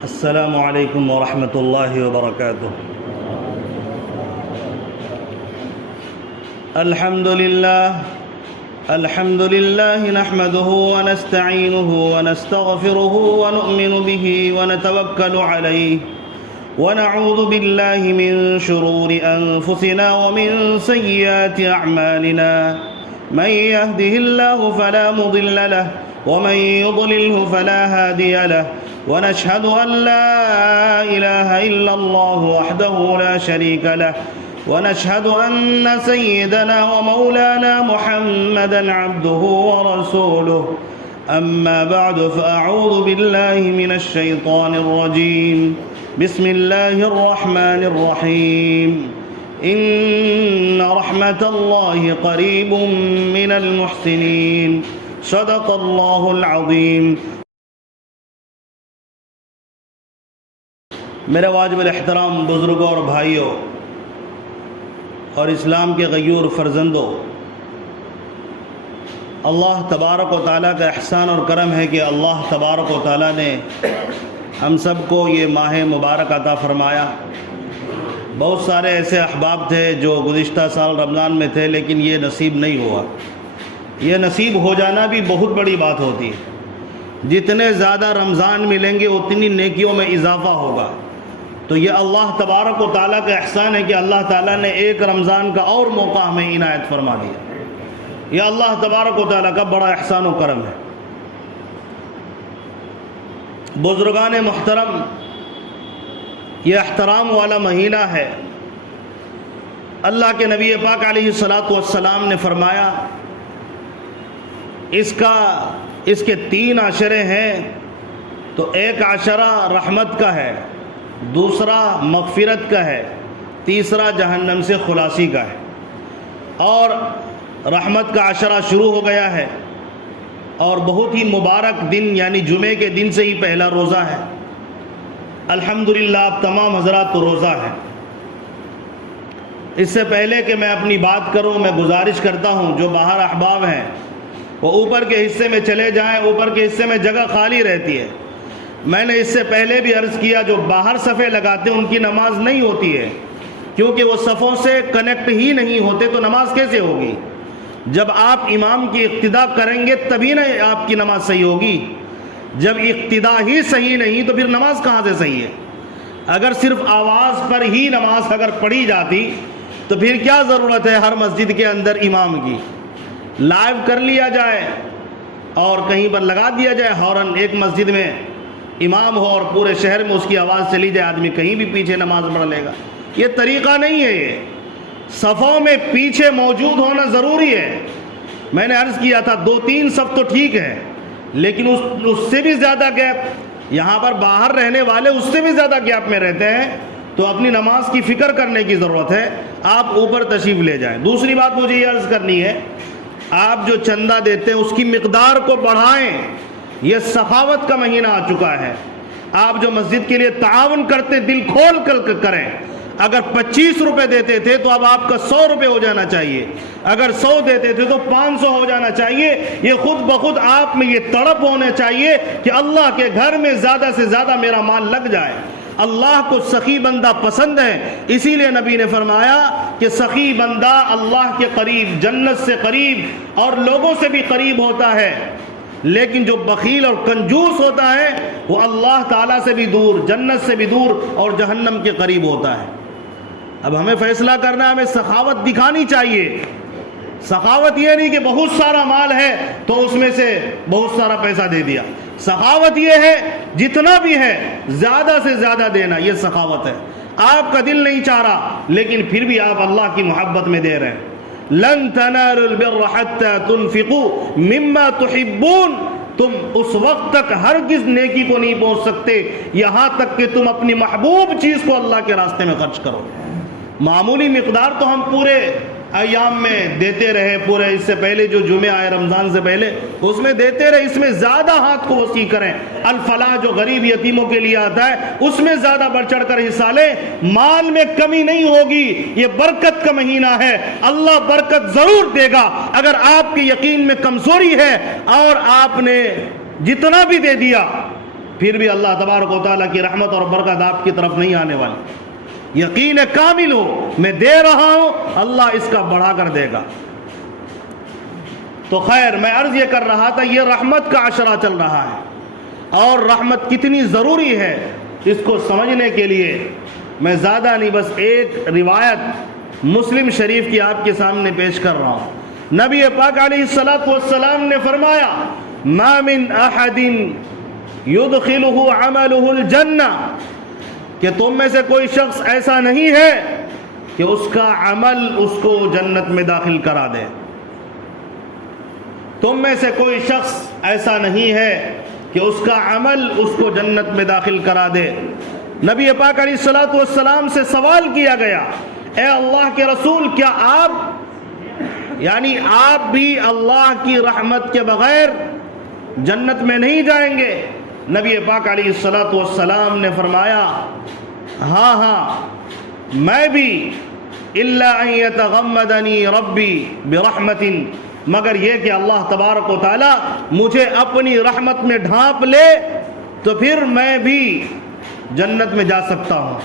السلام علیکم ورحمۃ اللہ وبرکاتہ۔ الحمد للہ نحمده ونستعینه ونستغفره ونؤمن به ونتوکل علیہ ونعوذ باللہ من شرور انفسنا ومن سیئات اعمالنا من يهده الله فلا مضل له ومن يضلله فلا هادي له ونشهد أن لا إله إلا الله وحده لا شريك له ونشهد أن سيدنا ومولانا محمدا عبده ورسوله أما بعد فأعوذ بالله من الشيطان الرجيم بسم الله الرحمن الرحيم إن رحمة الله قريب من المحسنين صدق الله العظيم۔ میرے واجب الاحترام بزرگوں اور بھائیوں اور اسلام کے غیور فرزندوں، اللہ تبارک و تعالیٰ کا احسان اور کرم ہے کہ اللہ تبارک و تعالیٰ نے ہم سب کو یہ ماہ مبارک عطا فرمایا۔ بہت سارے ایسے احباب تھے جو گزشتہ سال رمضان میں تھے لیکن یہ نصیب نہیں ہوا۔ یہ نصیب ہو جانا بھی بہت بڑی بات ہوتی ہے۔ جتنے زیادہ رمضان ملیں گے اتنی نیکیوں میں اضافہ ہوگا۔ تو یہ اللہ تبارک و تعالیٰ کا احسان ہے کہ اللہ تعالیٰ نے ایک رمضان کا اور موقع ہمیں عنایت فرما دیا۔ یہ اللہ تبارک و تعالیٰ کا بڑا احسان و کرم ہے۔ بزرگان محترم، یہ احترام والا مہینہ ہے۔ اللہ کے نبی پاک علیہ الصلاۃ والسلام نے فرمایا اس کے 3 عشرے ہیں، تو ایک عشرہ رحمت کا ہے، دوسرا مغفرت کا ہے، تیسرا جہنم سے خلاصی کا ہے۔ اور رحمت کا عشرہ شروع ہو گیا ہے اور بہت ہی مبارک دن یعنی جمعے کے دن سے ہی پہلا روزہ ہے۔ الحمدللہ آپ تمام حضرات تو روزہ ہیں۔ اس سے پہلے کہ میں اپنی بات کروں، میں گزارش کرتا ہوں جو باہر احباب ہیں وہ اوپر کے حصے میں چلے جائیں، اوپر کے حصے میں جگہ خالی رہتی ہے۔ میں نے اس سے پہلے بھی عرض کیا جو باہر صفے لگاتے ہیں ان کی نماز نہیں ہوتی ہے، کیونکہ وہ صفوں سے کنیکٹ ہی نہیں ہوتے، تو نماز کیسے ہوگی؟ جب آپ امام کی اقتداء کریں گے تبھی نہ آپ کی نماز صحیح ہوگی۔ جب اقتداء ہی صحیح نہیں تو پھر نماز کہاں سے صحیح ہے؟ اگر صرف آواز پر ہی نماز اگر پڑھی جاتی تو پھر کیا ضرورت ہے ہر مسجد کے اندر امام کی؟ لائیو کر لیا جائے اور کہیں پر لگا دیا جائے ہارن، ایک مسجد میں امام ہو اور پورے شہر میں اس کی آواز چلی جائے، آدمی کہیں بھی پیچھے نماز پڑھ لے گا۔ یہ طریقہ نہیں ہے۔ یہ صفوں میں پیچھے موجود ہونا ضروری ہے۔ میں نے عرض کیا تھا 2-3 صف تو ٹھیک ہے، لیکن اس سے بھی زیادہ گیپ، یہاں پر باہر رہنے والے اس سے بھی زیادہ گیپ میں رہتے ہیں، تو اپنی نماز کی فکر کرنے کی ضرورت ہے۔ آپ اوپر تشریف لے جائیں۔ دوسری بات مجھے یہ عرض کرنی ہے، آپ جو چندہ دیتے ہیں اس کی مقدار کو بڑھائیں۔ یہ سخاوت کا مہینہ آ چکا ہے۔ آپ جو مسجد کے لیے تعاون کرتے دل کھول کر کریں۔ اگر 25 روپے دیتے تھے تو اب آپ کا 100 روپے ہو جانا چاہیے، اگر 100 دیتے تھے تو 500 ہو جانا چاہیے۔ یہ خود بخود آپ میں یہ تڑپ ہونا چاہیے کہ اللہ کے گھر میں زیادہ سے زیادہ میرا مال لگ جائے۔ اللہ کو سخی بندہ پسند ہے، اسی لیے نبی نے فرمایا کہ سخی بندہ اللہ کے قریب، جنت سے قریب اور لوگوں سے بھی قریب ہوتا ہے، لیکن جو بخیل اور کنجوس ہوتا ہے وہ اللہ تعالیٰ سے بھی دور، جنت سے بھی دور اور جہنم کے قریب ہوتا ہے۔ اب ہمیں فیصلہ کرنا ہے، ہمیں سخاوت دکھانی چاہیے۔ سخاوت یہ نہیں کہ بہت سارا مال ہے تو اس میں سے بہت سارا پیسہ دے دیا۔ سخاوت یہ ہے جتنا بھی ہے زیادہ سے زیادہ دینا، یہ سخاوت ہے۔ آپ کا دل نہیں چاہ رہا لیکن پھر بھی آپ اللہ کی محبت میں دے رہے ہیں۔ لن تنالوا البر حتى تنفقوا مما تحبون، تم اس وقت تک ہرگز نیکی کو نہیں پہنچ سکتے یہاں تک کہ تم اپنی محبوب چیز کو اللہ کے راستے میں خرچ کرو۔ معمولی مقدار تو ہم پورے ایام میں دیتے رہے، پورے اس سے پہلے جو جمعے آئے رمضان سے پہلے اس میں دیتے رہے، اس میں زیادہ ہاتھ کو وسیع کریں۔ الفلاح جو غریب یتیموں کے لیے آتا ہے اس میں زیادہ بڑھ چڑھ کر حصہ لیں۔ مال میں کمی نہیں ہوگی، یہ برکت کا مہینہ ہے، اللہ برکت ضرور دے گا۔ اگر آپ کے یقین میں کمزوری ہے اور آپ نے جتنا بھی دے دیا پھر بھی اللہ تبارک و تعالیٰ کی رحمت اور برکت آپ کی طرف نہیں آنے والی. یقین کامل ہو میں دے رہا ہوں، اللہ اس کا بڑھا کر دے گا. تو خیر، میں عرض یہ کر رہا تھا، یہ رحمت کا عشرہ چل رہا ہے، اور رحمت کتنی ضروری ہے اس کو سمجھنے کے لیے میں زیادہ نہیں، بس ایک روایت مسلم شریف کی آپ کے سامنے پیش کر رہا ہوں. نبی پاک علیہ الصلوۃ والسلام نے فرمایا، ما من احد یدخلہ عملہ الجنہ، کہ تم میں سے کوئی شخص ایسا نہیں ہے کہ اس کا عمل اس کو جنت میں داخل کرا دے. تم میں سے کوئی شخص ایسا نہیں ہے کہ اس کا عمل اس کو جنت میں داخل کرا دے. نبی پاک علیہ الصلوۃ والسلام سے سوال کیا گیا، اے اللہ کے رسول، کیا آپ بھی اللہ کی رحمت کے بغیر جنت میں نہیں جائیں گے؟ نبی پاک علیہ الصلوۃ والسلام نے فرمایا، ہاں میں بھی، الا ان یتغمدنی ربی برحمت، مگر یہ کہ اللہ تبارک و تعالی مجھے اپنی رحمت میں ڈھانپ لے تو پھر میں بھی جنت میں جا سکتا ہوں.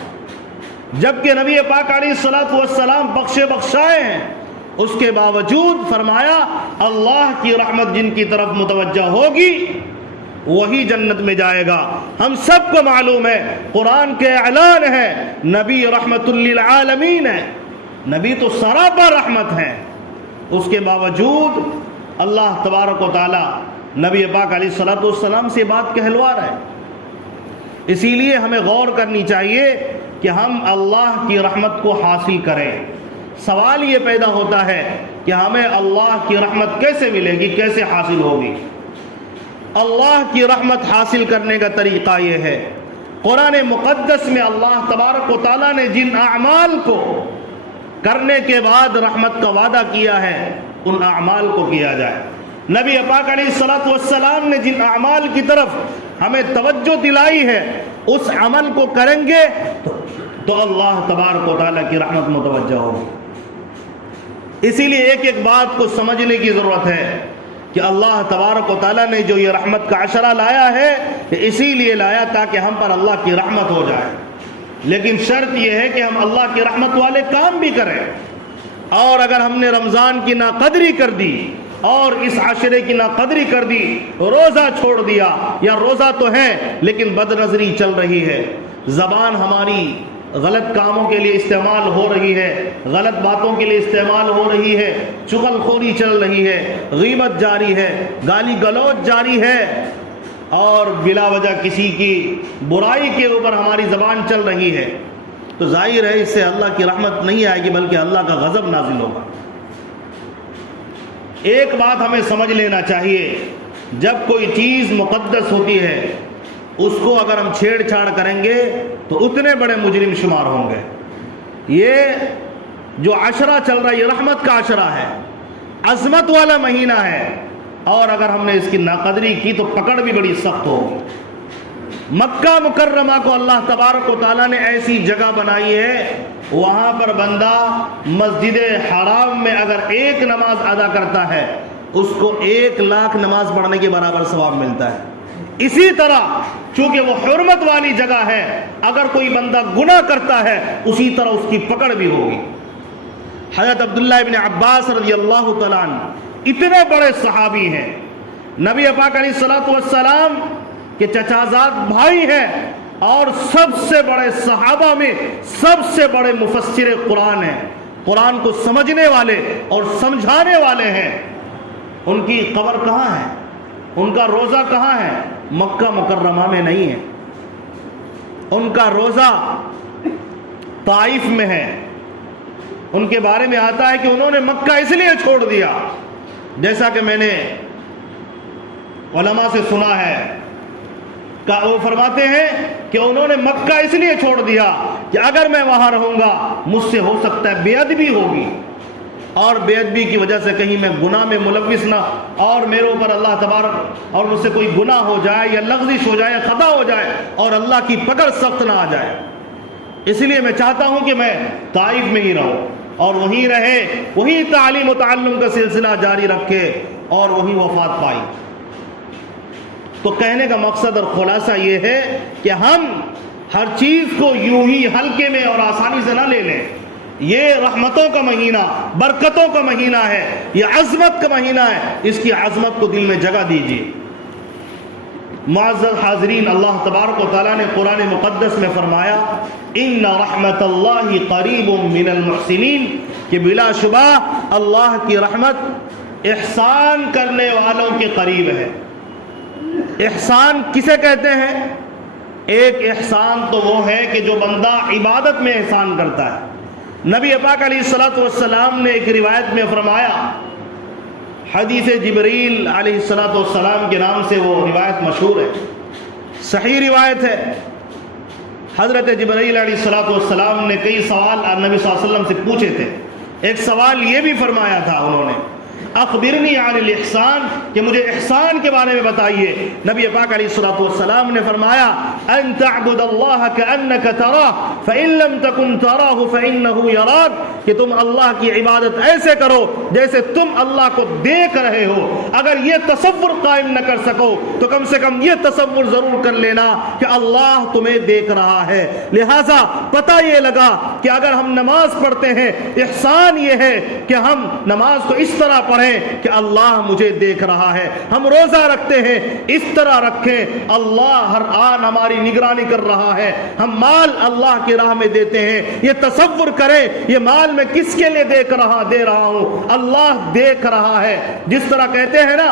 جبکہ نبی پاک علیہ الصلوۃ والسلام بخشے بخشائے ہیں، اس کے باوجود فرمایا اللہ کی رحمت جن کی طرف متوجہ ہوگی وہی جنت میں جائے گا. ہم سب کو معلوم ہے، قرآن کے اعلان ہے، نبی رحمت للعالمین ہے، نبی تو سراپا رحمت ہے. اس کے باوجود اللہ تبارک و تعالی نبی پاک علیہ الصلوۃ والسلام سے بات کہلوا رہے ہیں. اسی لیے ہمیں غور کرنی چاہیے کہ ہم اللہ کی رحمت کو حاصل کریں. سوال یہ پیدا ہوتا ہے کہ ہمیں اللہ کی رحمت کیسے ملے گی، کیسے حاصل ہوگی؟ اللہ کی رحمت حاصل کرنے کا طریقہ یہ ہے، قرآن مقدس میں اللہ تبارک و تعالیٰ نے جن اعمال کو کرنے کے بعد رحمت کا وعدہ کیا ہے ان اعمال کو کیا جائے. نبی پاک علیہ الصلوۃ والسلام نے جن اعمال کی طرف ہمیں توجہ دلائی ہے اس عمل کو کریں گے تو اللہ تبارک و تعالیٰ کی رحمت متوجہ ہوگی. اسی لیے ایک ایک بات کو سمجھنے کی ضرورت ہے کہ اللہ تبارک و تعالیٰ نے جو یہ رحمت کا عشرہ لایا ہے اسی لیے لایا تاکہ ہم پر اللہ کی رحمت ہو جائے. لیکن شرط یہ ہے کہ ہم اللہ کی رحمت والے کام بھی کریں. اور اگر ہم نے رمضان کی ناقدری کر دی اور اس عشرے کی ناقدری کر دی، روزہ چھوڑ دیا، یا روزہ تو ہے لیکن بد نظری چل رہی ہے، زبان ہماری غلط کاموں کے لیے استعمال ہو رہی ہے، غلط باتوں کے لیے استعمال ہو رہی ہے، چغل خوری چل رہی ہے، غیبت جاری ہے، گالی گلوچ جاری ہے، اور بلا وجہ کسی کی برائی کے اوپر ہماری زبان چل رہی ہے، تو ظاہر ہے اس سے اللہ کی رحمت نہیں آئے گی بلکہ اللہ کا غضب نازل ہوگا. ایک بات ہمیں سمجھ لینا چاہیے، جب کوئی چیز مقدس ہوتی ہے اس کو اگر ہم چھیڑ چھاڑ کریں گے تو اتنے بڑے مجرم شمار ہوں گے. یہ جو عشرہ چل رہا ہے یہ رحمت کا عشرہ ہے، عظمت والا مہینہ ہے، اور اگر ہم نے اس کی ناقدری کی تو پکڑ بھی بڑی سخت ہوگی. مکہ مکرمہ کو اللہ تبارک و تعالیٰ نے ایسی جگہ بنائی ہے، وہاں پر بندہ مسجد حرام میں اگر ایک نماز ادا کرتا ہے اس کو 1,00,000 نماز پڑھنے کے برابر ثواب ملتا ہے. اسی طرح چونکہ وہ حرمت والی جگہ ہے، اگر کوئی بندہ گناہ کرتا ہے اسی طرح اس کی پکڑ بھی ہوگی. حضرت عبداللہ ابن عباس رضی اللہ تعالیٰ عنہ اتنے بڑے صحابی ہیں، نبی پاک علیہ الصلوۃ والسلام کے چچازاد بھائی ہیں، اور سب سے بڑے صحابہ میں سب سے بڑے مفسر قرآن ہیں، قرآن کو سمجھنے والے اور سمجھانے والے ہیں. ان کی قبر کہاں ہے؟ ان کا روزہ کہاں ہے؟ مکہ مکرمہ میں نہیں ہے، ان کا روزہ طائف میں ہے. ان کے بارے میں آتا ہے کہ انہوں نے مکہ اس لیے چھوڑ دیا، جیسا کہ میں نے علماء سے سنا ہے کہ وہ فرماتے ہیں کہ انہوں نے مکہ اس لیے چھوڑ دیا کہ اگر میں وہاں رہوں گا مجھ سے ہو سکتا ہے بے ادبی ہوگی، اور بے ادبی کی وجہ سے کہیں میں گناہ میں ملوث نہ، اور میرے اوپر اللہ تبارک اور مجھ سے کوئی گناہ ہو جائے یا لغزش ہو جائے یا خطا ہو جائے اور اللہ کی پکڑ سخت نہ آ جائے. اس لیے میں چاہتا ہوں کہ میں طائف میں ہی رہوں اور وہیں رہے، وہیں تعلیم و تعلم کا سلسلہ جاری رکھے اور وہیں وفات پائی. تو کہنے کا مقصد اور خلاصہ یہ ہے کہ ہم ہر چیز کو یوں ہی ہلکے میں اور آسانی سے نہ لے لیں. یہ رحمتوں کا مہینہ، برکتوں کا مہینہ ہے، یہ عظمت کا مہینہ ہے. اس کی عظمت کو دل میں جگہ دیجیے. معزز حاضرین، اللہ تبارک و تعالیٰ نے قرآن مقدس میں فرمایا ان رحمت اللہ قریب من المحسنین، کہ بلا شبہ اللہ کی رحمت احسان کرنے والوں کے قریب ہے. احسان کسے کہتے ہیں؟ ایک احسان تو وہ ہے کہ جو بندہ عبادت میں احسان کرتا ہے. نبی پاک علیہ الصلوۃ والسلام نے ایک روایت میں فرمایا، حدیث جبریل علیہ الصلوۃ والسلام کے نام سے وہ روایت مشہور ہے، صحیح روایت ہے. حضرت جبریل علیہ الصلوۃ والسلام نے کئی سوال نبی صلی اللہ علیہ وسلم سے پوچھے تھے. ایک سوال یہ بھی فرمایا تھا انہوں نے، اخبرنی عن الاحسان، کہ مجھے احسان کے بارے میں بتائیے. نبی پاک علیہ الصلوۃ والسلام نے فرمایا ان تعبد اللہ کأنک تراہ فإن لم تکن تراہ فإنہ یراک، کہ تم اللہ کی عبادت ایسے کرو جیسے تم اللہ کو دیکھ رہے ہو. اگر یہ تصور قائم نہ کر سکو تو کم سے کم یہ تصور ضرور کر لینا کہ اللہ تمہیں دیکھ رہا ہے. لہٰذا پتہ یہ لگا کہ اگر ہم نماز پڑھتے ہیں، احسان یہ ہے کہ ہم نماز کو اس طرح پڑھیں کہ اللہ مجھے دیکھ رہا ہے. ہم روزہ رکھتے ہیں، اس طرح رکھیں اللہ ہر آن ہماری نگرانی کر رہا ہے. ہم مال اللہ کی راہ میں دیتے ہیں، یہ تصور کریں یہ مال میں کس کے لیے دے رہا ہوں، اللہ دیکھ رہا ہے. جس طرح کہتے ہیں نا،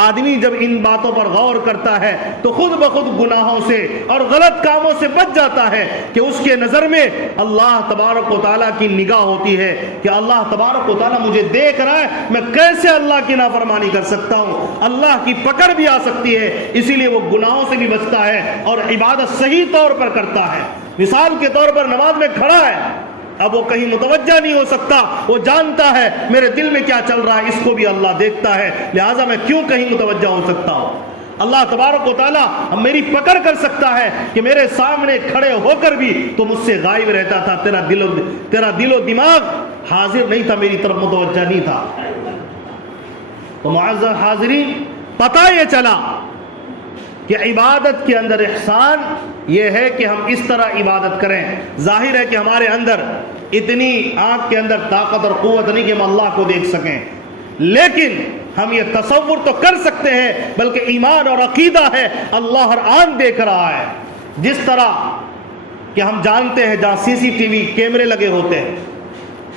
آدمی جب ان باتوں پر غور کرتا ہے تو خود بخود گناہوں سے اور غلط کاموں سے بچ جاتا ہے کہ اس کے نظر میں اللہ تبارک و تعالیٰ کی نگاہ ہوتی ہے کہ اللہ تبارک و تعالیٰ مجھے دیکھ رہا ہے، میں کیسے اللہ کی نافرمانی کر سکتا ہوں. اللہ کی پکڑ بھی آ سکتی ہے، اسی لیے وہ گناہوں سے بھی بچتا ہے اور عبادت صحیح طور پر کرتا ہے. مثال کے طور پر نماز میں کھڑا ہے، اب وہ کہیں متوجہ نہیں ہو سکتا، وہ جانتا ہے میرے دل میں کیا چل رہا ہے، اس کو بھی اللہ دیکھتا ہے، لہٰذا میں کیوں کہیں متوجہ ہو سکتا ہوں. اللہ تبارک و تعالیٰ میری پکڑ کر سکتا ہے کہ میرے سامنے کھڑے ہو کر بھی تو مجھ سے غائب رہتا تھا، تیرا دل و دماغ حاضر نہیں تھا، میری طرف متوجہ نہیں تھا. تو معزز حاضرین، پتہ یہ چلا کہ عبادت کے اندر احسان یہ ہے کہ ہم اس طرح عبادت کریں. ظاہر ہے کہ ہمارے اندر اتنی آنکھ کے اندر طاقت اور قوت نہیں کہ ہم اللہ کو دیکھ سکیں، لیکن ہم یہ تصور تو کر سکتے ہیں، بلکہ ایمان اور عقیدہ ہے اللہ ہر آن دیکھ رہا ہے. جس طرح کہ ہم جانتے ہیں جہاں سی سی ٹی وی کیمرے لگے ہوتے ہیں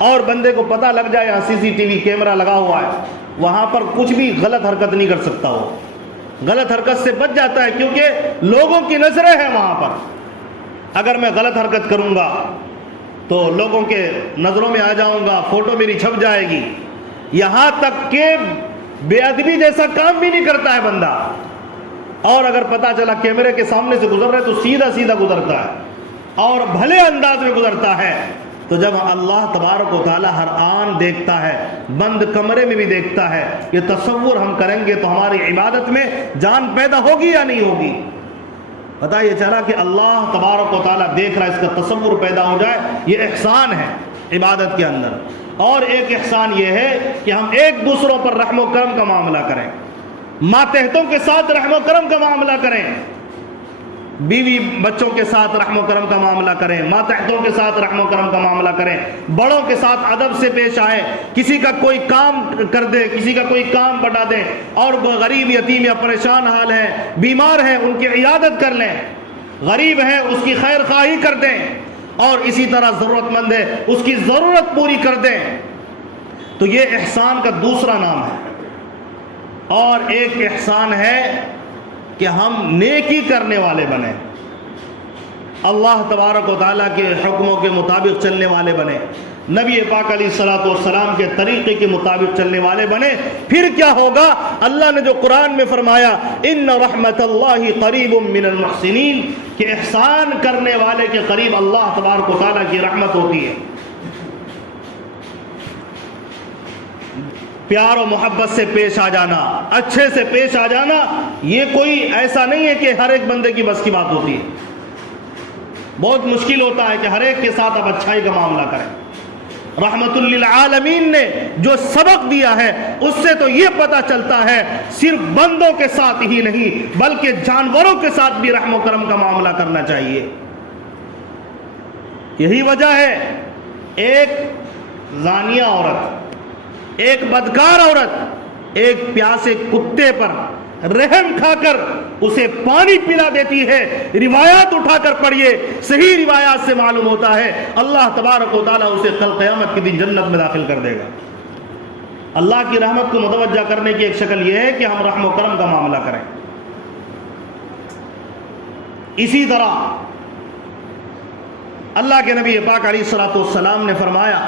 اور بندے کو پتہ لگ جائے یہاں سی سی ٹی وی کیمرہ لگا ہوا ہے، وہاں پر کچھ بھی غلط حرکت نہیں کر سکتا، وہ غلط حرکت سے بچ جاتا ہے کیونکہ لوگوں کی نظریں ہیں وہاں پر. اگر میں غلط حرکت کروں گا تو لوگوں کے نظروں میں آ جاؤں گا، فوٹو میری چھپ جائے گی. یہاں تک کہ بے ادبی جیسا کام بھی نہیں کرتا ہے بندہ، اور اگر پتہ چلا کیمرے کے سامنے سے گزر رہے تو سیدھا سیدھا گزرتا ہے اور بھلے انداز میں گزرتا ہے. تو جب اللہ تبارک و تعالیٰ ہر آن دیکھتا ہے، بند کمرے میں بھی دیکھتا ہے، یہ تصور ہم کریں گے تو ہماری عبادت میں جان پیدا ہوگی یا نہیں ہوگی؟ پتہ یہ چلا کہ اللہ تبارک و تعالیٰ دیکھ رہا ہے، اس کا تصور پیدا ہو جائے، یہ احسان ہے عبادت کے اندر. اور ایک احسان یہ ہے کہ ہم ایک دوسروں پر رحم و کرم کا معاملہ کریں، ماتحتوں کے ساتھ رحم و کرم کا معاملہ کریں، بیوی بچوں کے ساتھ رحم و کرم کا معاملہ کریں، ماتحتوں کے ساتھ رحم و کرم کا معاملہ کریں، بڑوں کے ساتھ ادب سے پیش آئیں. کسی کا کوئی کام کر دیں، کسی کا کوئی کام بٹا دیں، اور غریب یتیم یا پریشان حال ہے، بیمار ہے، ان کی عیادت کر لیں، غریب ہے اس کی خیر خواہی کر دیں، اور اسی طرح ضرورت مند ہے اس کی ضرورت پوری کر دیں. تو یہ احسان کا دوسرا نام ہے. اور ایک احسان ہے کہ ہم نیکی کرنے والے بنیں، اللہ تبارک و تعالیٰ کے حکموں کے مطابق چلنے والے بنیں، نبی پاک علیہ الصلوۃ والسلام کے طریقے کے مطابق چلنے والے بنیں. پھر کیا ہوگا؟ اللہ نے جو قرآن میں فرمایا ان رحمت اللہ قریب من المحسنین، کہ احسان کرنے والے کے قریب اللہ تبارک و تعالیٰ کی رحمت ہوتی ہے. پیار و محبت سے پیش آ جانا، اچھے سے پیش آ جانا، یہ کوئی ایسا نہیں ہے کہ ہر ایک بندے کی بس کی بات ہوتی ہے. بہت مشکل ہوتا ہے کہ ہر ایک کے ساتھ آپ اچھائی کا معاملہ کریں. رحمت للعالمین نے جو سبق دیا ہے اس سے تو یہ پتہ چلتا ہے صرف بندوں کے ساتھ ہی نہیں بلکہ جانوروں کے ساتھ بھی رحم و کرم کا معاملہ کرنا چاہیے۔ یہی وجہ ہے ایک زانیہ عورت، ایک بدکار عورت ایک پیاسے کتے پر رحم کھا کر اسے پانی پلا دیتی ہے۔ روایات اٹھا کر پڑھیے، صحیح روایات سے معلوم ہوتا ہے اللہ تبارک و تعالیٰ اسے کل قیامت کے دن جنت میں داخل کر دے گا۔ اللہ کی رحمت کو متوجہ کرنے کی ایک شکل یہ ہے کہ ہم رحم و کرم کا معاملہ کریں۔ اسی طرح اللہ کے نبی پاک علیہ الصلوۃ والسلام نے فرمایا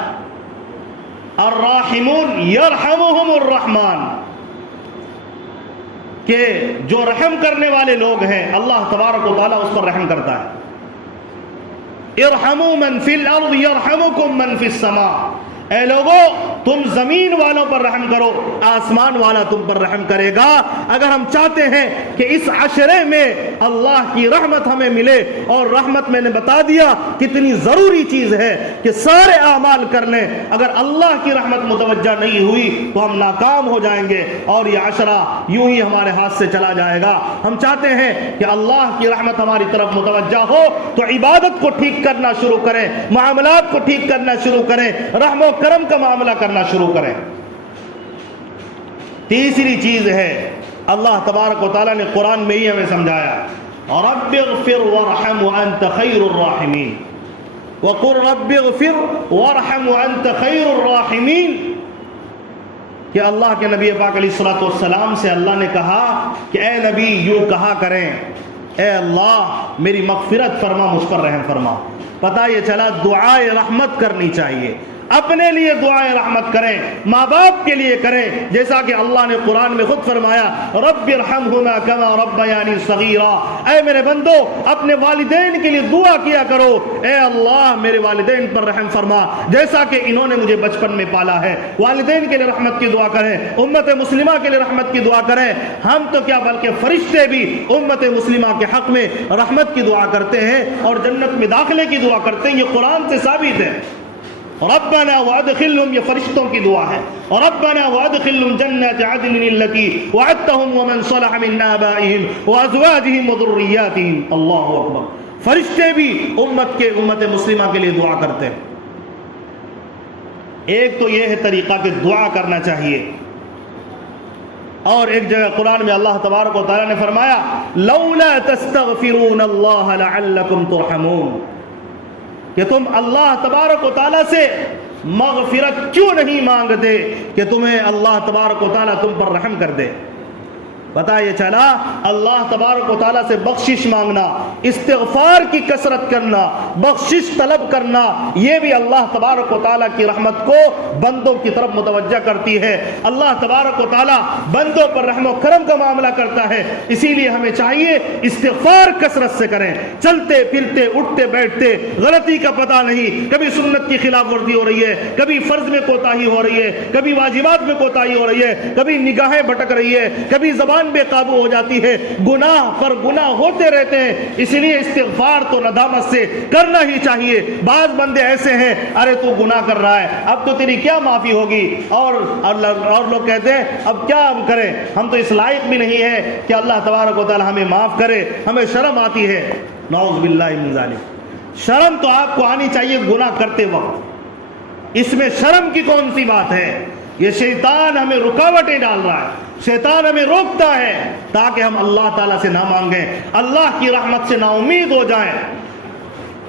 الراحمون یرحمہم الرحمن، کہ جو رحم کرنے والے لوگ ہیں اللہ تبارک و تعالیٰ اس پر رحم کرتا ہے۔ ارحموا من فی الارض یرحمکم من فی السماء، اے لوگو تم زمین والوں پر رحم کرو، آسمان والا تم پر رحم کرے گا۔ اگر ہم چاہتے ہیں کہ اس عشرے میں اللہ کی رحمت ہمیں ملے، اور رحمت میں نے بتا دیا کتنی ضروری چیز ہے کہ سارے اعمال کر لیں، اگر اللہ کی رحمت متوجہ نہیں ہوئی تو ہم ناکام ہو جائیں گے اور یہ عشرہ یوں ہی ہمارے ہاتھ سے چلا جائے گا۔ ہم چاہتے ہیں کہ اللہ کی رحمت ہماری طرف متوجہ ہو تو عبادت کو ٹھیک کرنا شروع کریں، معاملات کو ٹھیک کرنا شروع کریں، رحم و کرم کا معاملہ کرنا شروع کریں۔ تیسری چیز ہے اللہ تبارک و تعالیٰ نے قرآن میں ہی ہمیں سمجھایا رب اغفر وارحم وانت خیر الراحمین، وقل رب اغفر وارحم وانت خیر الراحمین، کہ اللہ کے نبی پاک علیہ الصلوۃ والسلام سے اللہ نے کہا کہ اے نبی یوں کہا کریں اے اللہ میری مغفرت فرما، مجھ پر رحم فرما۔ پتہ یہ چلا دعائے رحمت کرنی چاہیے، اپنے لیے دعائیں رحمت کریں، ماں باپ کے لیے کریں، جیسا کہ اللہ نے قرآن میں خود فرمایا رب ارحمہما کما ربیانی صغیرا، اے میرے بندو اپنے والدین کے لیے دعا کیا کرو، اے اللہ میرے والدین پر رحم فرما جیسا کہ انہوں نے مجھے بچپن میں پالا ہے۔ والدین کے لیے رحمت کی دعا کریں، امت مسلمہ کے لیے رحمت کی دعا کریں۔ ہم تو کیا بلکہ فرشتے بھی امت مسلمہ کے حق میں رحمت کی دعا کرتے ہیں اور جنت میں داخلے کی دعا کرتے ہیں، یہ قرآن سے ثابت ہے۔ ربنا وادخلهم، یہ فرشتوں کی دعا ہے، ربنا وادخلهم جنات عدن التي وعدتهم ومن صلح من آبائهم وازواجهم وذرياتهم۔ اللہ اکبر، فرشتے بھی امت مسلمہ کے لیے دعا کرتے ہیں۔ ایک تو یہ ہے طریقہ کہ دعا کرنا چاہیے، اور ایک جگہ قرآن میں اللہ تبارک و تعالیٰ نے فرمایا لولا تستغفرون اللہ لعلکم ترحمون، کہ تم اللہ تبارک و تعالیٰ سے مغفرت کیوں نہیں مانگتے کہ تمہیں اللہ تبارک و تعالیٰ تم پر رحم کر دے۔ پتہ یہ چلا اللہ تبارک و تعالیٰ سے بخشش مانگنا، استغفار کی کثرت کرنا، بخشش طلب کرنا، یہ بھی اللہ تبارک و تعالیٰ کی رحمت کو بندوں کی طرف متوجہ کرتی ہے۔ اللہ تبارک و تعالیٰ بندوں پر رحم و کرم کا معاملہ کرتا ہے، اسی لیے ہمیں چاہیے استغفار کثرت سے کریں، چلتے پھرتے اٹھتے بیٹھتے غلطی کا پتہ نہیں، کبھی سنت کی خلاف ورزی ہو رہی ہے، کبھی فرض میں کوتاہی ہو رہی ہے، کبھی واجبات میں کوتاہی ہو رہی ہے، کبھی نگاہیں بھٹک رہی ہے، کبھی زبان بے قابو ہو جاتی ہے، گناہ پر گناہ ہوتے رہتے ہیں، اس لیے استغفار تو ندامت سے کرنا ہی چاہیے۔ بعض بندے ایسے ہیں ارے تو گناہ کر رہا ہے اب تو تیری کیا معافی ہوگی، اور لوگ کہتے ہیں اب کیا ہم کریں، ہم تو اس لائق بھی نہیں ہے کہ اللہ تبارک و تعالی ہمیں معاف کرے، ہمیں شرم آتی ہے۔ نعوذ باللہ من ذالک، شرم تو آپ کو آنی چاہیے گناہ کرتے وقت، اس میں شرم کی کون سی بات ہے؟ یہ شیطان ہمیں رکاوٹیں ڈال رہا ہے، شیطان ہمیں روکتا ہے تاکہ ہم اللہ تعالیٰ سے نہ مانگیں، اللہ کی رحمت سے نا امید ہو جائیں۔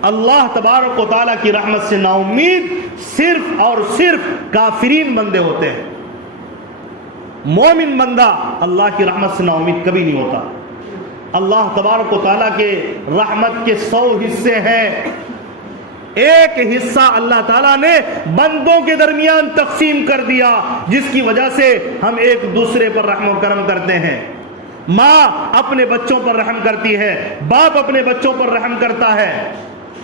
اللہ تبارک و تعالیٰ کی رحمت سے نا امید صرف اور صرف کافرین بندے ہوتے ہیں، مومن بندہ اللہ کی رحمت سے نا امید کبھی نہیں ہوتا۔ اللہ تبارک و تعالیٰ کے رحمت کے 100 حصے ہیں، ایک حصہ اللہ تعالیٰ نے بندوں کے درمیان تقسیم کر دیا، جس کی وجہ سے ہم ایک دوسرے پر رحم و کرم کرتے ہیں۔ ماں اپنے بچوں پر رحم کرتی ہے، باپ اپنے بچوں پر رحم کرتا ہے۔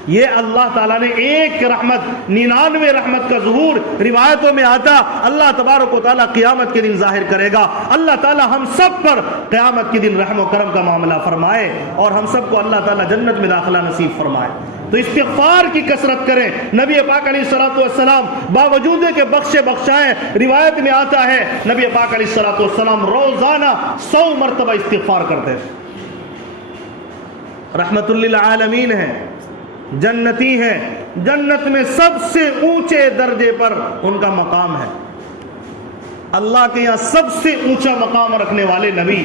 یہ اللہ تعالیٰ نے ایک رحمت 99 رحمت کا ظہور روایتوں میں آتا اللہ تبارک و تعالیٰ قیامت کے دن ظاہر کرے گا۔ اللہ تعالیٰ ہم سب پر قیامت کے دن رحم و کرم کا معاملہ فرمائے اور ہم سب کو اللہ تعالیٰ جنت میں داخلہ نصیب فرمائے۔ تو استغفار کی کثرت کریں. نبی پاک علیہ الصلوۃ والسلام باوجود کہ بخشے بخشائیں، روایت میں آتا ہے نبی پاک علیہ الصلوۃ والسلام روزانہ 100 مرتبہ استغفار کرتے ہیں. رحمت للعالمین ہیں، جنتی ہیں، جنت میں سب سے اونچے درجے پر ان کا مقام ہے. اللہ کے یہاں سب سے اونچا مقام رکھنے والے نبی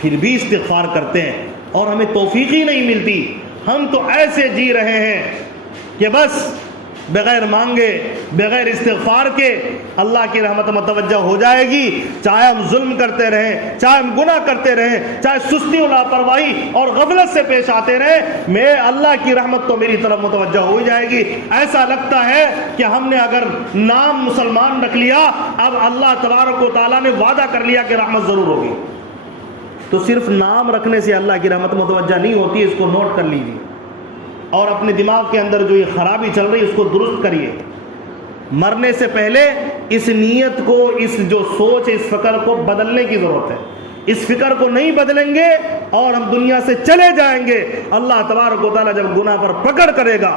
پھر بھی استغفار کرتے ہیں، اور ہمیں توفیق ہی نہیں ملتی. ہم تو ایسے جی رہے ہیں کہ بس بغیر مانگے، بغیر استغفار کے اللہ کی رحمت متوجہ ہو جائے گی، چاہے ہم ظلم کرتے رہیں، چاہے ہم گناہ کرتے رہیں، چاہے سستی و لاپرواہی اور غفلت سے پیش آتے رہیں، میں اللہ کی رحمت تو میری طرف متوجہ ہو جائے گی. ایسا لگتا ہے کہ ہم نے اگر نام مسلمان رکھ لیا، اب اللہ تبارک و تعالیٰ نے وعدہ کر لیا کہ رحمت ضرور ہوگی. تو صرف نام رکھنے سے اللہ کی رحمت متوجہ نہیں ہوتی، اس کو نوٹ کر لیجیے، اور اپنے دماغ کے اندر جو یہ خرابی چل رہی ہے اس کو درست کریے. مرنے سے پہلے اس نیت کو، اس جو سوچ، اس فکر کو بدلنے کی ضرورت ہے. اس فکر کو نہیں بدلیں گے اور ہم دنیا سے چلے جائیں گے، اللہ تبارک و تعالیٰ جب گناہ پر پکڑ کرے گا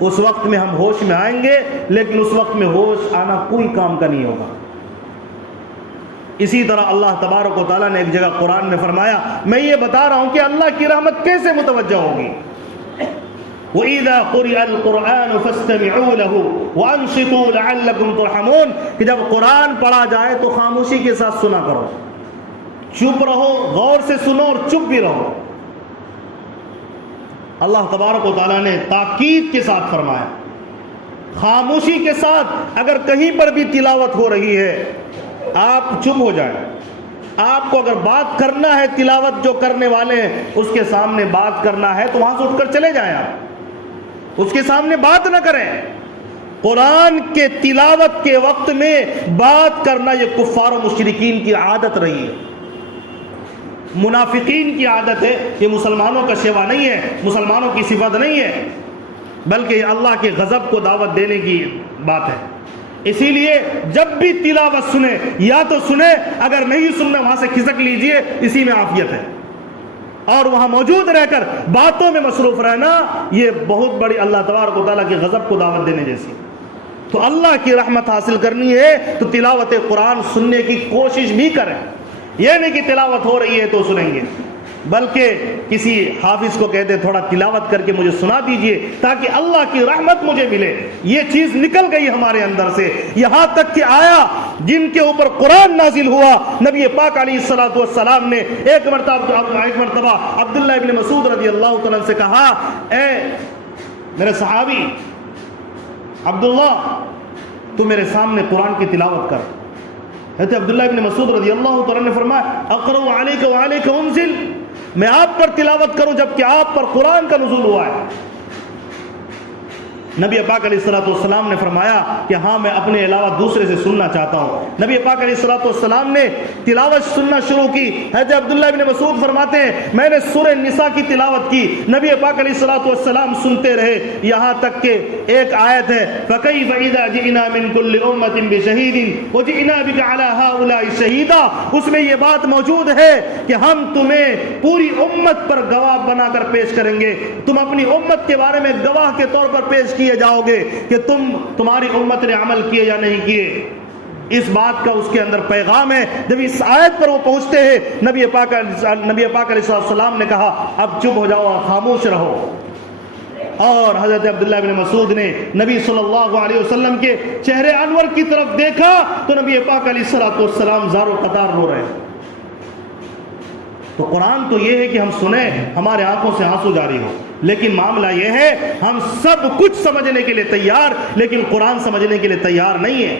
اس وقت میں ہم ہوش میں آئیں گے، لیکن اس وقت میں ہوش آنا کوئی کام کا نہیں ہوگا. اسی طرح اللہ تبارک و تعالیٰ نے ایک جگہ قرآن میں فرمایا، میں یہ بتا رہا ہوں کہ اللہ کی رحمت کیسے متوجہ ہوگی. وَإِذَا قُرِئَ الْقُرْآنُ فَاسْتَمِعُوا لَهُ وَأَنصِتُوا لَعَلَّكُمْ تُرْحَمُونَ، کہ جب قرآن پڑھا جائے تو خاموشی کے ساتھ سنا کرو، چپ رہو، غور سے سنو اور چپ بھی رہو. اللہ تبارک و تعالیٰ نے تاکید کے ساتھ فرمایا، خاموشی کے ساتھ. اگر کہیں پر بھی تلاوت ہو رہی ہے آپ چپ ہو جائیں. آپ کو اگر بات کرنا ہے، تلاوت جو کرنے والے ہیں اس کے سامنے بات کرنا ہے تو وہاں سے اٹھ کر چلے جائیں، آپ اس کے سامنے بات نہ کریں. قرآن کے تلاوت کے وقت میں بات کرنا یہ کفار و مشرکین کی عادت رہی ہے، منافقین کی عادت ہے. یہ مسلمانوں کا شیوا نہیں ہے، مسلمانوں کی صفت نہیں ہے، بلکہ یہ اللہ کے غضب کو دعوت دینے کی بات ہے. اسی لیے جب بھی تلاوت سنیں یا تو سنیں، اگر نہیں سننا وہاں سے کھسک لیجئے، اسی میں عافیت ہے. اور وہاں موجود رہ کر باتوں میں مصروف رہنا یہ بہت بڑی اللہ تبارک و تعالیٰ کے غضب کو دعوت دینے جیسی. تو اللہ کی رحمت حاصل کرنی ہے تو تلاوت قرآن سننے کی کوشش بھی کریں. یہ نہیں کہ تلاوت ہو رہی ہے تو سنیں گے، بلکہ کسی حافظ کو کہتے تھوڑا تلاوت کر کے مجھے سنا دیجئے تاکہ اللہ کی رحمت مجھے ملے. یہ چیز نکل گئی ہمارے اندر سے، یہاں تک کہ آیا جن کے اوپر قرآن نازل ہوا، نبی پاک علیہ الصلوۃ والسلام نے ایک مرتبہ عبداللہ ابن مسعود رضی اللہ تعالیٰ سے کہا، اے میرے صحابی عبداللہ تو میرے سامنے قرآن کی تلاوت کر. حضرت عبداللہ ابن مسعود رضی اللہ تعالیٰ نے فرمایا، اقرأ علیک وعلیک انزل، میں آپ پر تلاوت کروں جبکہ آپ پر قرآن کا نزول ہوا ہے. نبی پاک علیہ الصلوۃ والسلام نے فرمایا کہ ہاں میں اپنے علاوہ دوسرے سے سننا چاہتا ہوں. نبی پاک علیہ الصلوۃ والسلام نے تلاوت سننا شروع کی. حضرت عبداللہ ابن مسعود فرماتے ہیں میں نے سورہ نساء کی تلاوت کی، نبی پاک علیہ الصلوۃ والسلام سنتے رہے یہاں تک کہ ایک آیت ہے فَكَيْفَ إِذَا جِئْنَا مِن كُلِّ أُمَّةٍ بِشَهِيدٍ وَجِئْنَا بِكَ عَلَى هَؤُلَاءِ شَهِيدًا. اس میں یہ بات موجود ہے کہ ہم تمہیں پوری امت پر گواہ بنا کر پیش کریں گے، تم اپنی امت کے بارے میں گواہ کے طور پر پیش کیے جاؤ گے کہ تمہاری امت نے عمل کیے یا نہیں کیے. اس بات کا اس کے اندر پیغام ہے. جب اس آیت پر وہ پہنچتے ہیں نبی پاک علیہ السلام نے کہا اب چپ ہو جاؤ اور خاموش رہو. اور حضرت عبداللہ بن مسعود نے نبی صلی اللہ علیہ وسلم کے چہرے انور کی طرف دیکھا تو نبی پاک علیہ السلام زار و قطار رو رہے. تو قرآن تو یہ ہے کہ ہم سنیں ہمارے آنکھوں سے آنسو جاری ہو، لیکن معاملہ یہ ہے ہم سب کچھ سمجھنے کے لیے تیار لیکن قرآن سمجھنے کے لیے تیار نہیں ہے.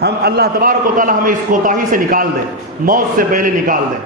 ہم اللہ تبارک و تعالی ہمیں اس کوتاہی سے نکال دے، موت سے پہلے نکال دے.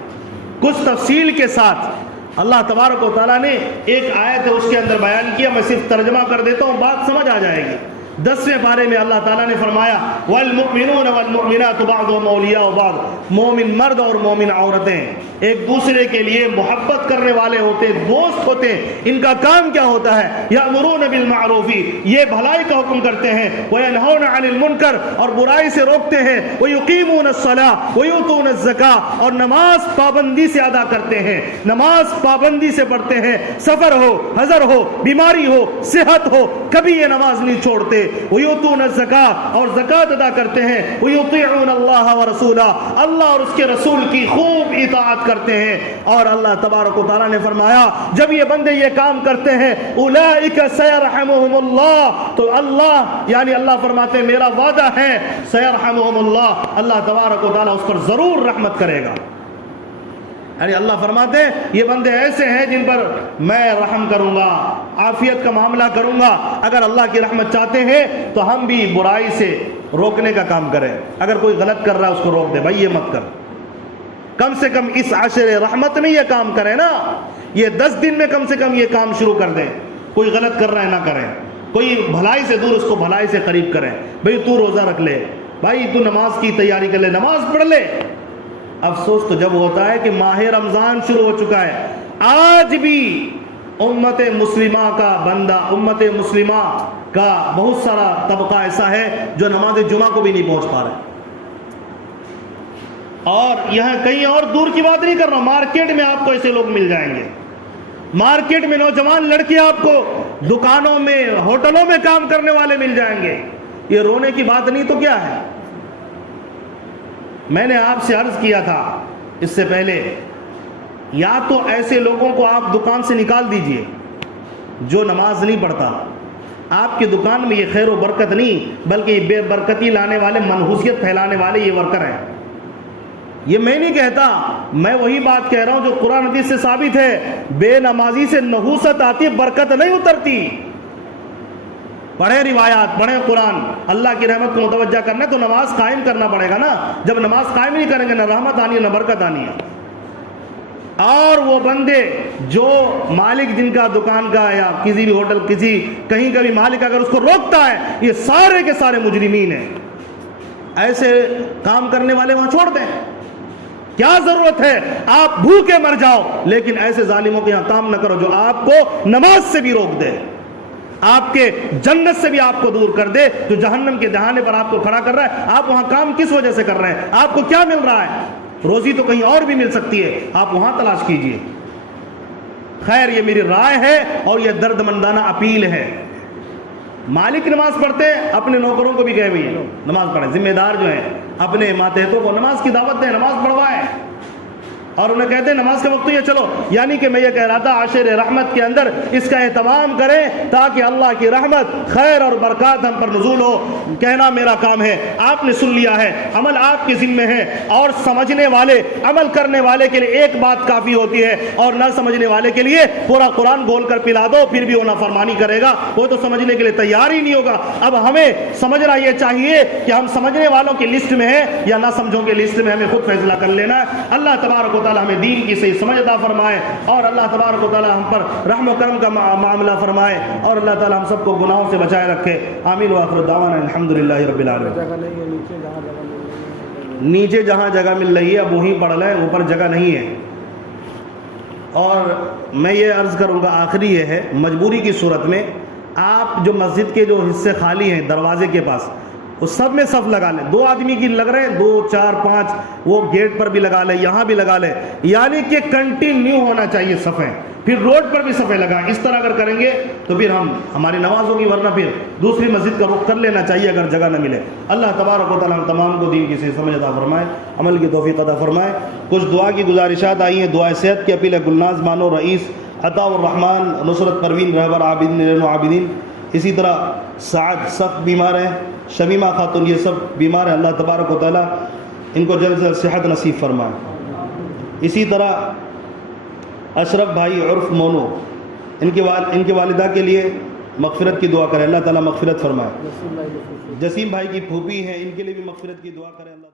کچھ تفصیل کے ساتھ اللہ تبارک و تعالیٰ نے ایک آیت ہے اس کے اندر بیان کیا، میں صرف ترجمہ کر دیتا ہوں، بات سمجھ آ جائے گی. 10ویں پارے میں اللہ تعالیٰ نے فرمایا وَالْمُؤْمِنُونَ وَالْمُؤْمِنَاتُ بَعْضُهُمْ أَوْلِيَاءُ بَعْضٍ، مومن مرد اور مومن عورتیں ایک دوسرے کے لیے محبت کرنے والے ہوتے ہیں، دوست ہوتے ہیں۔ ان کا کام کیا ہوتا ہے؟ یأمرون بالمعروف، یہ بھلائی کا حکم کرتے ہیں، وینہون عن المنکر، اور برائی سے روکتے ہیں، ویقیمون الصلاۃ ویؤتون الزکاۃ، اور نماز پابندی سے ادا کرتے ہیں، نماز پابندی سے پڑھتے ہیں، سفر ہو، حضر ہو، بیماری ہو، صحت ہو، کبھی یہ نماز نہیں چھوڑتے، ویؤتون الزکاۃ، اور زکات ادا کرتے ہیں، ویطیعون اللہ ورسولہ، اللہ اور اس کے رسول کی خوب اطاعت کرتے ہیں۔ اور اللہ تبارک و تعالیٰ نے فرمایا جب یہ بندے یہ کام کرتے ہیں اولئک سیرحمہم اللہ، تو اللہ یعنی اللہ فرماتے ہیں میرا وعدہ ہے سیرحمہم اللہ، اللہ تبارک و تعالیٰ اس پر ضرور رحمت کرے گا۔ یعنی اللہ فرماتے ہیں یہ بندے ایسے ہیں جن پر میں رحم کروں گا، عافیت کا معاملہ کروں گا۔ اگر اللہ کی رحمت چاہتے ہیں تو ہم بھی برائی سے روکنے کا کام کریں، اگر کوئی غلط کر رہا ہے اس کو روک دے، بھائی یہ مت کر، کم سے کم اس عشر رحمت میں یہ کام کریں نا، یہ 10 دن میں کم سے کم یہ کام شروع کر دیں۔ کوئی غلط کر رہا ہے نہ کریں، کوئی بھلائی سے دور اس کو بھلائی سے قریب کریں۔ بھائی تو روزہ رکھ لے، بھائی تو نماز کی تیاری کر لے، نماز پڑھ لے۔ افسوس تو جب ہوتا ہے کہ ماہ رمضان شروع ہو چکا ہے، آج بھی امت مسلمہ کا بندہ، امت مسلمہ کا بہت سارا طبقہ ایسا ہے جو نماز جمعہ کو بھی نہیں پہنچ پا رہے۔ اور یہاں کہیں اور دور کی بات نہیں کر رہا، مارکیٹ میں آپ کو ایسے لوگ مل جائیں گے، مارکیٹ میں نوجوان لڑکے آپ کو، دکانوں میں، ہوٹلوں میں کام کرنے والے مل جائیں گے۔ یہ رونے کی بات نہیں تو کیا ہے؟ میں نے آپ سے عرض کیا تھا اس سے پہلے، یا تو ایسے لوگوں کو آپ دکان سے نکال دیجئے جو نماز نہیں پڑھتا، آپ کی دکان میں یہ خیر و برکت نہیں بلکہ یہ بے برکتی لانے والے، منحوسیت پھیلانے والے یہ ورکر ہیں۔ یہ میں نہیں کہتا، میں وہی بات کہہ رہا ہوں جو قرآن حدیث سے ثابت ہے، بے نمازی سے نحوست آتی، برکت نہیں اترتی۔ پڑھیں روایات، پڑھیں قرآن، اللہ کی رحمت کو متوجہ کرنا ہے تو نماز قائم کرنا پڑے گا نا۔ جب نماز قائم نہیں کریں گے نہ رحمت آنی ہے نہ برکت آنی ہے۔ اور وہ بندے جو مالک جن کا دکان کا یا کسی بھی ہوٹل، کسی کہیں کا بھی مالک اگر اس کو روکتا ہے، یہ سارے کے سارے مجرمین ہیں۔ ایسے کام کرنے والے وہاں چھوڑ دیں، کیا ضرورت ہے؟ آپ بھوکے مر جاؤ لیکن ایسے ظالموں کے یہاں کام نہ کرو جو آپ کو نماز سے بھی روک دے، آپ کے جنت سے بھی آپ کو دور کر دے، جو جہنم کے دہانے پر آپ کو کھڑا کر رہا ہے۔ آپ وہاں کام کس وجہ سے کر رہے ہیں؟ آپ کو کیا مل رہا ہے؟ روزی تو کہیں اور بھی مل سکتی ہے، آپ وہاں تلاش کیجئے۔ خیر یہ میری رائے ہے اور یہ درد مندانہ اپیل ہے۔ مالک نماز پڑھتے ہیں، اپنے نوکروں کو بھی کہے بھی نماز پڑھیں، ذمہ دار جو ہیں اپنے ماتحتوں کو نماز کی دعوت دیں، نماز پڑھوائیں، اور انہیں کہتے ہیں نماز کا وقت یہ چلو۔ یعنی کہ میں یہ کہہ رہا تھا عاشر رحمت کے اندر اس کا اہتمام کریں تاکہ اللہ کی رحمت، خیر اور برکات ہم پر نزول ہو۔ کہنا میرا کام ہے، آپ نے سن لیا ہے، عمل آپ کے ذمہ ہے، اور سمجھنے والے، عمل کرنے والے کے لیے ایک بات کافی ہوتی ہے، اور نہ سمجھنے والے کے لیے پورا قرآن گول کر پلا دو پھر بھی وہ نافرمانی کرے گا، وہ تو سمجھنے کے لیے تیار ہی نہیں ہوگا۔ اب ہمیں سمجھنا یہ چاہیے کہ ہم سمجھنے والوں کی لسٹ میں ہیں یا نہ سمجھوں کے لسٹ میں، ہمیں خود فیصلہ کر لینا ہے۔ اللہ تبارک و تعالیٰ ہمیں دین کی صحیح سمجھ عطا فرمائے، اور اللہ تبارک و تعالیٰ ہم پر رحم و کرم کا معاملہ فرمائے، اور اللہ تعالیٰ ہم سب کو گناہوں سے بچائے رکھے۔ آمین وآخر دعوانا الحمدللہ رب العالمین۔ نیچے جہاں جگہ مل رہی ہے اب وہیں پڑھ لیں، اوپر جگہ نہیں ہے۔ اور میں یہ عرض کروں گا، آخری یہ ہے، مجبوری کی صورت میں آپ جو مسجد کے جو حصے خالی ہیں دروازے کے پاس، وہ سب میں صف لگا لیں۔ 2 آدمی کی لگ رہے ہیں، 2 4 5 وہ گیٹ پر بھی لگا لیں، یہاں بھی لگا لیں، یعنی کہ کنٹینیو ہونا چاہیے صفیں، پھر روڈ پر بھی صفیں لگائیں۔ اس طرح اگر کریں گے تو پھر ہماری نماز ہوگی، ورنہ پھر دوسری مسجد کا رخ کر لینا چاہیے اگر جگہ نہ ملے۔ اللہ تبارک و تعالیٰ ہم تمام کو دین کی صحیح سمجھ عطا فرمائے، عمل کی توفیق عطا فرمائے۔ کچھ دعا کی گزارشات آئی ہیں، دعائے صحت کی اپیل ہے گلناز بانو، رئیس عطا الرحمان، نصرت پروین، رہبر عابدین عابدین، اسی طرح سعد سخت بیمار ہیں، شمیمہ خاتون، یہ سب بیمار ہیں۔ اللہ تبارک و تعالیٰ ان کو جلد سے جلد صحت نصیب فرمائے۔ اسی طرح اشرف بھائی عرف مونو، ان کے والدہ کے لیے مغفرت کی دعا کریں، اللہ تعالیٰ مغفرت فرمائے۔ جسیم بھائی کی پھوپھی ہیں، ان کے لیے بھی مغفرت کی دعا کریں، اللہ